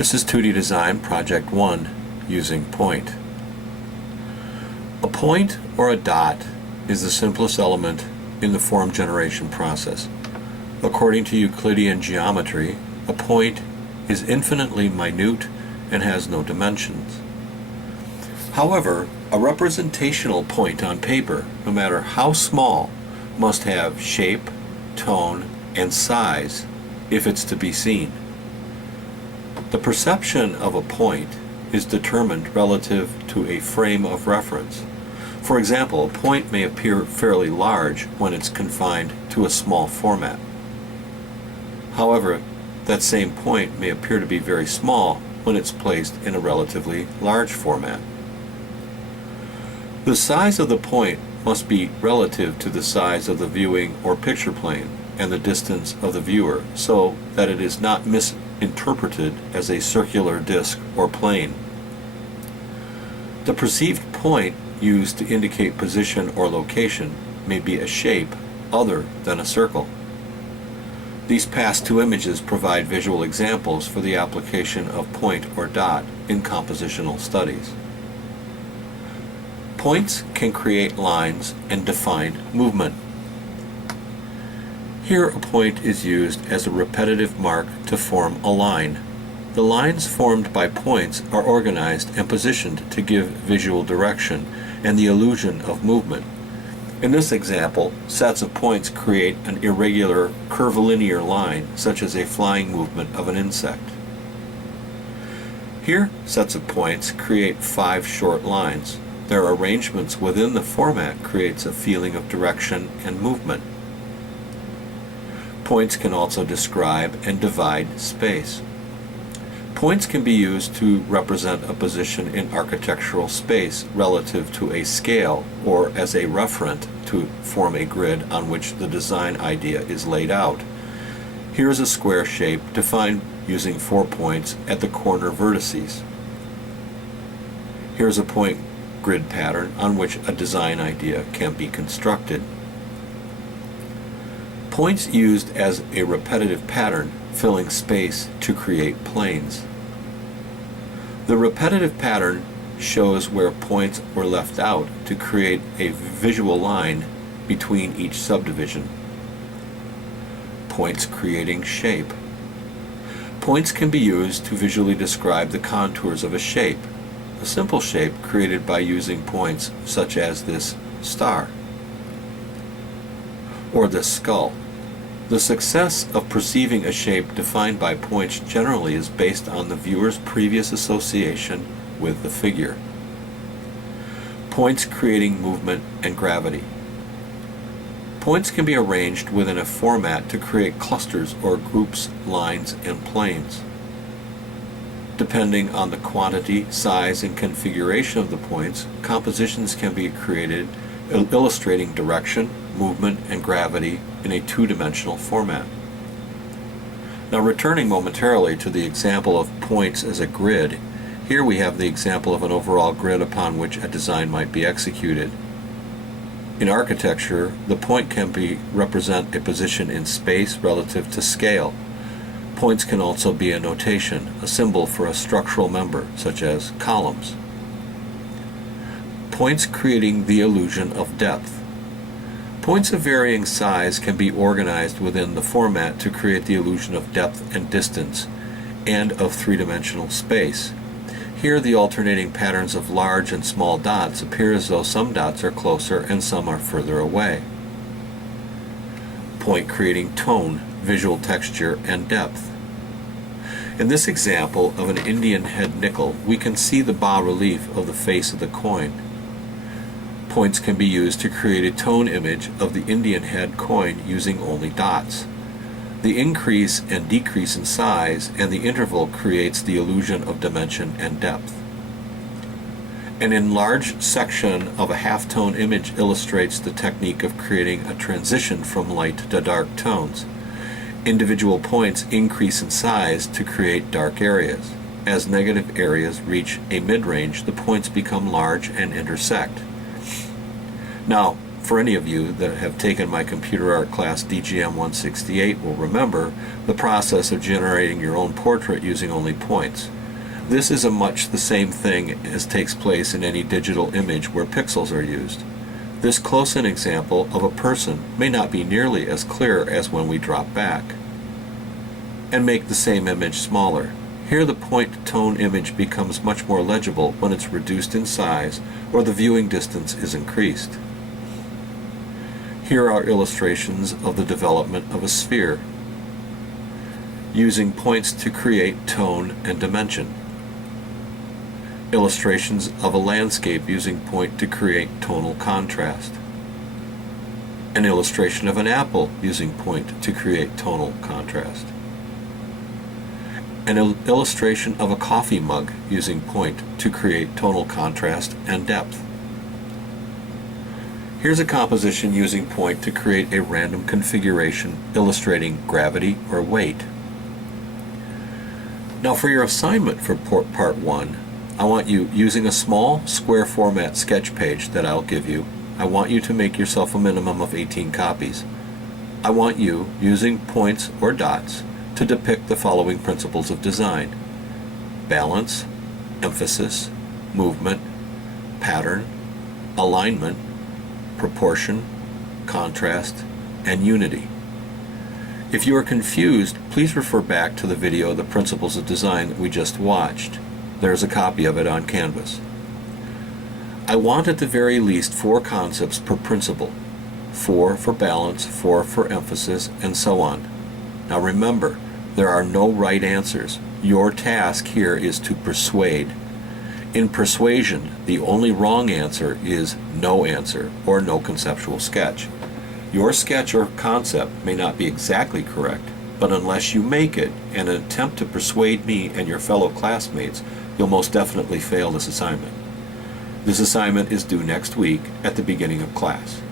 This is 2D Design Project 1 using point. A point or a dot is the simplest element in the form generation process. According to Euclidean geometry, a point is infinitely minute and has no dimensions. However, a representational point on paper, no matter how small, must have shape, tone, and size if it's to be seen. The perception of a point is determined relative to a frame of reference. For example, a point may appear fairly large when it's confined to a small format. However, that same point may appear to be very small when it's placed in a relatively large format. The size of the point must be relative to the size of the viewing or picture plane and the distance of the viewer, so that it is not misinterpreted as a circular disc or plane. The perceived point used to indicate position or location may be a shape other than a circle. These past two images provide visual examples for the application of point or dot in compositional studies. Points can create lines and define movement. Here a point is used as a repetitive mark to form a line. The lines formed by points are organized and positioned to give visual direction and the illusion of movement. In this example, sets of points create an irregular curvilinear line, such as a flying movement of an insect. Here, sets of points create 5 short lines. Their arrangements within the format creates a feeling of direction and movement. Points can also describe and divide space. Points can be used to represent a position in architectural space relative to a scale or as a referent to form a grid on which the design idea is laid out. Here is a square shape defined using 4 points at the corner vertices. Here is a point grid pattern on which a design idea can be constructed. Points used as a repetitive pattern, filling space to create planes. The repetitive pattern shows where points were left out to create a visual line between each subdivision. Points creating shape. Points can be used to visually describe the contours of a shape. A simple shape created by using points such as this star or this skull. The success of perceiving a shape defined by points generally is based on the viewer's previous association with the figure. Points creating movement and gravity. Points can be arranged within a format to create clusters or groups, lines, and planes. Depending on the quantity, size, and configuration of the points, compositions can be created illustrating direction, movement, and gravity in a 2-dimensional format. Now, returning momentarily to the example of points as a grid, here we have the example of an overall grid upon which a design might be executed. In architecture, the point can represent a position in space relative to scale. Points can also be a notation, a symbol for a structural member, such as columns. Points creating the illusion of depth. Points of varying size can be organized within the format to create the illusion of depth and distance, and of 3-dimensional space. Here the alternating patterns of large and small dots appear as though some dots are closer and some are further away. Point creating tone, visual texture, and depth. In this example of an Indian head nickel, we can see the bas-relief of the face of the coin. Points can be used to create a tone image of the Indian head coin using only dots. The increase and decrease in size and the interval creates the illusion of dimension and depth. An enlarged section of a halftone image illustrates the technique of creating a transition from light to dark tones. Individual points increase in size to create dark areas. As negative areas reach a mid-range, the points become large and intersect. Now, for any of you that have taken my computer art class DGM 168 will remember the process of generating your own portrait using only points. This is much the same thing as takes place in any digital image where pixels are used. This close-in example of a person may not be nearly as clear as when we drop back and make the same image smaller. Here the point tone image becomes much more legible when it's reduced in size or the viewing distance is increased. Here are illustrations of the development of a sphere, using points to create tone and dimension. Illustrations of a landscape using point to create tonal contrast. An illustration of an apple using point to create tonal contrast. An illustration of a coffee mug using point to create tonal contrast and depth. Here's a composition using point to create a random configuration illustrating gravity or weight. Now for your assignment for part 1, I want you, using a small square format sketch page that I'll give you, I want you to make yourself a minimum of 18 copies. I want you, using points or dots, to depict the following principles of design: balance, emphasis, movement, pattern, alignment, proportion, contrast, and unity. If you are confused, please refer back to the video, The Principles of Design, that we just watched. There's a copy of it on Canvas. I want at the very least 4 concepts per principle. 4 for balance, 4 for emphasis, and so on. Now remember, there are no right answers. Your task here is to persuade. In persuasion, the only wrong answer is no answer, or no conceptual sketch. Your sketch or concept may not be exactly correct, but unless you make it and attempt to persuade me and your fellow classmates, you'll most definitely fail this assignment. This assignment is due next week at the beginning of class.